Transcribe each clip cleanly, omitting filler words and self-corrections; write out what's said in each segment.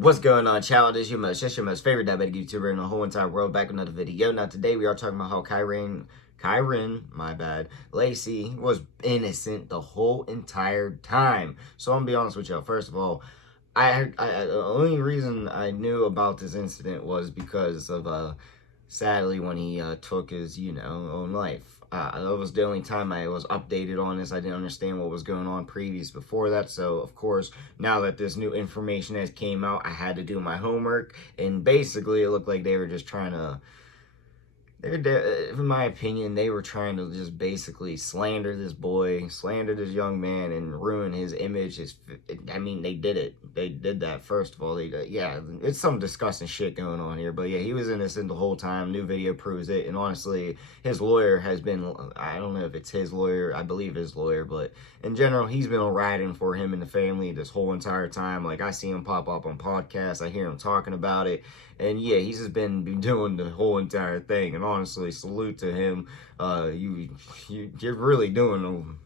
What's going on, child? It's your most favorite diabetic YouTuber in the whole entire world. Back with another video. Now today we are talking about how Kyren, my bad, Lacy was innocent the whole entire time. So I'm gonna be honest with y'all. First of all, the only reason I knew about this incident was because of sadly when he took his own life. That was the only time I was updated on this. I didn't understand what was going on previous before that. So of course, now that this new information has came out, I had to do my homework, and basically it looked like they were just trying to, in my opinion, they were trying to just basically slander this boy, slander this young man, and ruin his image. I mean, they did it. They did that, first of all. Yeah, it's some disgusting shit going on here. But yeah, he was innocent the whole time. New video proves it. And honestly, his lawyer has been, I don't know if it's his lawyer, I believe his lawyer, but in general, he's been riding for him and the family this whole entire time. Like, I see him pop up on podcasts. I hear him talking about it. And yeah, he's just been doing the whole entire thing. And honestly, salute to him. You're really doing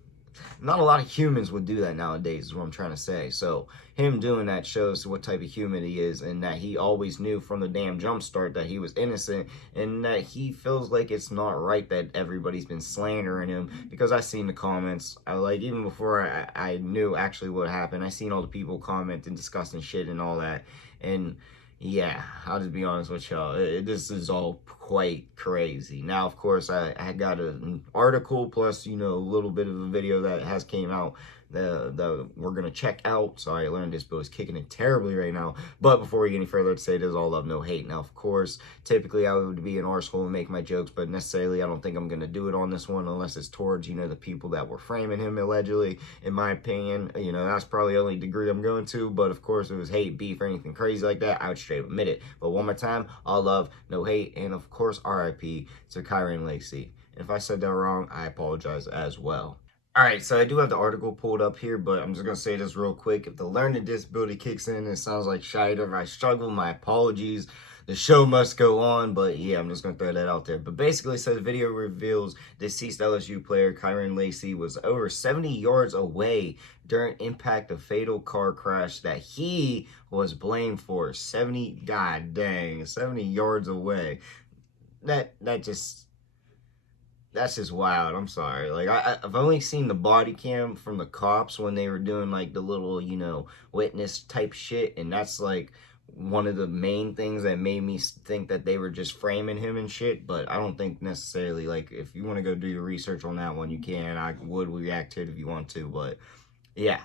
not a lot of humans would do that nowadays, is what I'm trying to say. So him doing that shows what type of human he is, and that he always knew from the damn jump start that he was innocent, and that he feels like it's not right that everybody's been slandering him. Because I seen the comments, even before I knew actually what happened, I seen all the people commenting, discussing shit and all that. And yeah, I'll just be honest with y'all. This is all quite crazy. Now, of course, I got an article plus, a little bit of a video that has came out that we're going to check out. Sorry, I learned this bill is kicking it terribly right now. But before we get any further, to say there's all love, no hate. Now, of course, typically I would be an arsehole and make my jokes, but necessarily I don't think I'm going to do it on this one unless it's towards, the people that were framing him allegedly. In my opinion, that's probably the only degree I'm going to. But of course, if it was hate, beef, or anything crazy like that, I would straight up admit it. But one more time, all love, no hate. And of course, RIP to Kyren Lacy. And if I said that wrong, I apologize as well. Alright, so I do have the article pulled up here, but I'm just going to say this real quick. If the learning disability kicks in and it sounds like shite or I struggle, my apologies. The show must go on, but yeah, I'm just going to throw that out there. But basically, it says video reveals deceased LSU player Kyren Lacy was over 70 yards away during impact of fatal car crash that he was blamed for. 70, god dang, 70 yards away. That's just wild. I'm sorry. Like, I've only seen the body cam from the cops when they were doing, like, the little, witness type shit. And that's, like, one of the main things that made me think that they were just framing him and shit. But I don't think necessarily, like, if you want to go do your research on that one, you can. I would react to it if you want to. But, yeah.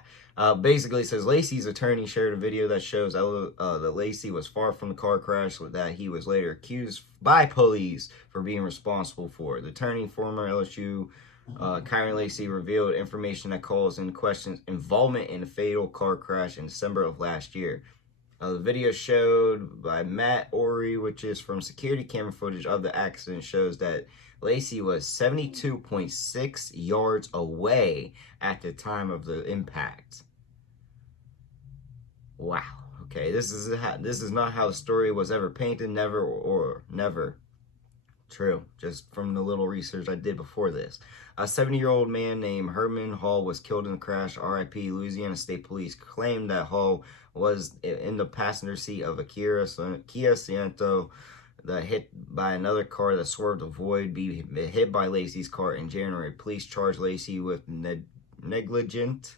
Basically, it says Lacy's attorney shared a video that shows that Lacy was far from the car crash that he was later accused by police for being responsible for. The attorney, former LSU Kyren Lacy, revealed information that calls into question involvement in a fatal car crash in December of last year. The video showed by Matt Ory, which is from security camera footage of the accident, shows that Lacy was 72.6 yards away at the time of the impact. Wow. Okay, this is not how the story was ever painted. Never. True. Just from the little research I did before this. A 70-year-old man named Herman Hall was killed in the crash. RIP. Louisiana State Police claimed that Hall was in the passenger seat of a Kia Ciento that hit by another car that swerved to avoid being hit by Lacy's car in January. Police charged Lacy with negligent,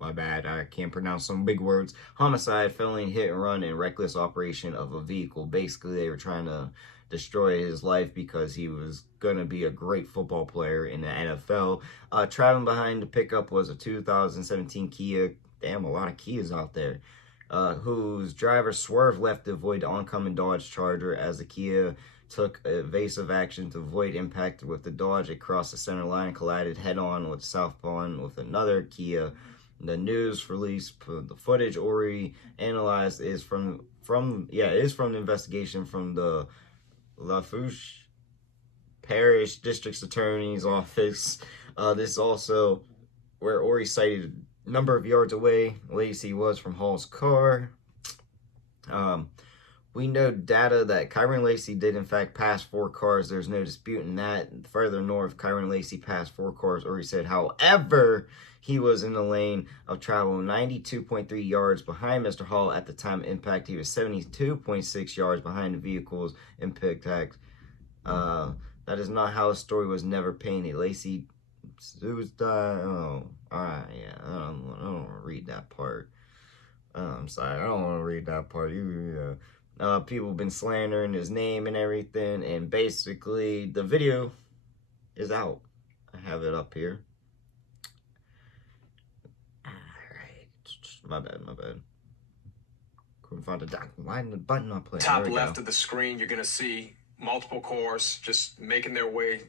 my bad, I can't pronounce some big words, homicide, felony hit and run, and reckless operation of a vehicle. Basically, they were trying to destroy his life because he was going to be a great football player in the NFL. Traveling behind the pickup was a 2017 Kia. Damn, a lot of Kias out there. Whose driver swerved left to avoid the oncoming Dodge Charger. As the Kia took evasive action to avoid impact with the Dodge, it crossed the center line and collided head-on with southbound with another Kia. The news release, the footage Ori analyzed is from the investigation from the Lafourche Parish District Attorney's Office. This is also where Ori cited number of yards away Lacy was from Hall's car. we know data that Kyren Lacy did in fact pass 4 cars. There's no disputing that. Further north, Kyren Lacy passed 4 cars, or he said, however, he was in the lane of travel 92.3 yards behind Mr. Hall at the time of impact. He was 72.6 yards behind the vehicle's impact. That is not how the story was never painted. Lacy suicide. Oh, alright, yeah. I don't want to read that part. I'm sorry, I don't want to read that part. People have been slandering his name and everything, and basically the video is out. I have it up here. Alright, my bad. Couldn't find the doc. Why didn't the button not play? Top left of the screen, you're going to see multiple cars just making their way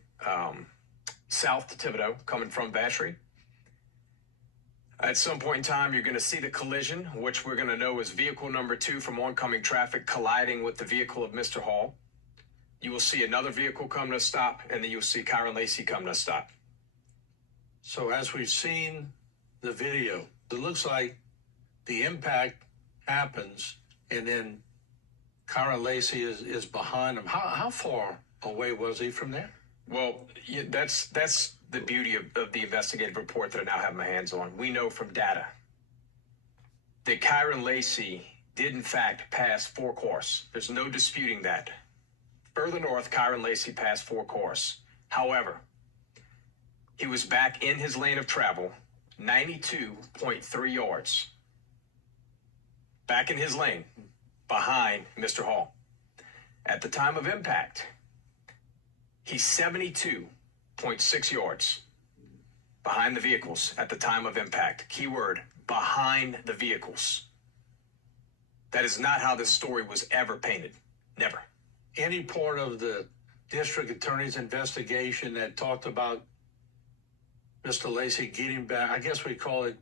south to Diabeto, coming from Vacherie. At some point in time, you're going to see the collision, which we're going to know is vehicle number 2 from oncoming traffic colliding with the vehicle of Mr. Hall. You will see another vehicle come to a stop, and then you'll see Kyren Lacy come to a stop. So as we've seen the video, it looks like the impact happens, and then Kyren Lacy is behind him. How far away was he from there? Well, that's the beauty of the investigative report that I now have my hands on. We know from data that Kyren Lacy did in fact pass 4 cars. There's no disputing that. Further north, Kyren Lacy passed 4 cars. However, he was back in his lane of travel, 92.3 yards. Back in his lane, behind Mr. Hall. At the time of impact, he's 72.6 yards behind the vehicles at the time of impact. Keyword, behind the vehicles. That is not how this story was ever painted. Never. Any part of the district attorney's investigation that talked about Mr. Lacy getting back, I guess we call it,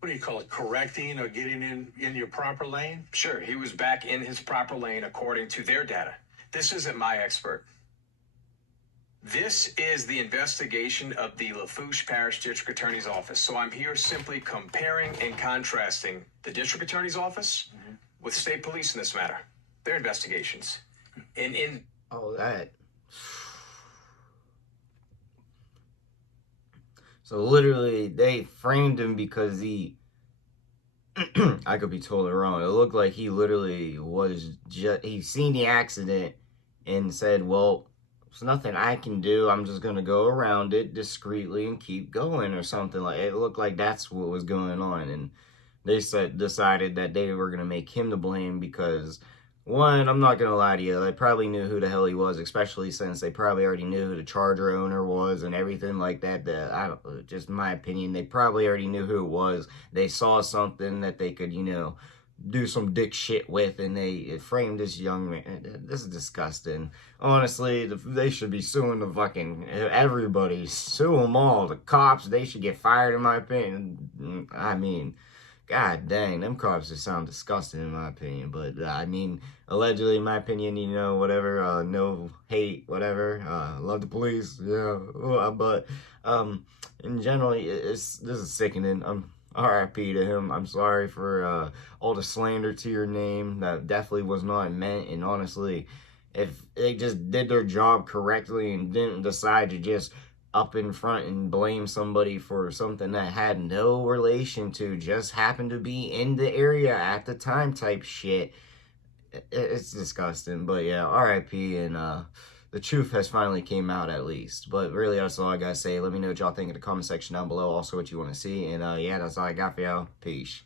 what do you call it, correcting or getting in your proper lane? Sure, he was back in his proper lane according to their data. This isn't my expert. This is the investigation of the Lafourche Parish District Attorney's Office. So I'm here simply comparing and contrasting the District Attorney's Office with state police in this matter. Their investigations. Oh, that. So literally, they framed him because he... I could be totally wrong. It looked like he literally was just... He seen the accident and said, well, there's nothing I can do. I'm just going to go around it discreetly and keep going or something. Like it looked like that's what was going on. And they decided that they were going to make him to blame because... One, I'm not going to lie to you, they probably knew who the hell he was, especially since they probably already knew who the Charger owner was and everything like that. Just my opinion, they probably already knew who it was. They saw something that they could, do some dick shit with, and they framed this young man. This is disgusting. Honestly, they should be suing the fucking everybody. Sue them all. The cops, they should get fired, in my opinion. I mean... God dang, them cops just sound disgusting in my opinion. But, allegedly, in my opinion, whatever, no hate, whatever. Love the police, yeah. But, in general, this is sickening. RIP to him. I'm sorry for all the slander to your name. That definitely was not meant. And honestly, if they just did their job correctly and didn't decide to just up in front and blame somebody for something that had no relation to, just happened to be in the area at the time type shit, it's disgusting. But yeah, RIP, and the truth has finally came out at least. But really, that's all I gotta say. Let me know what y'all think in the comment section down below, also what you want to see, and yeah, that's all I got for y'all. Peace.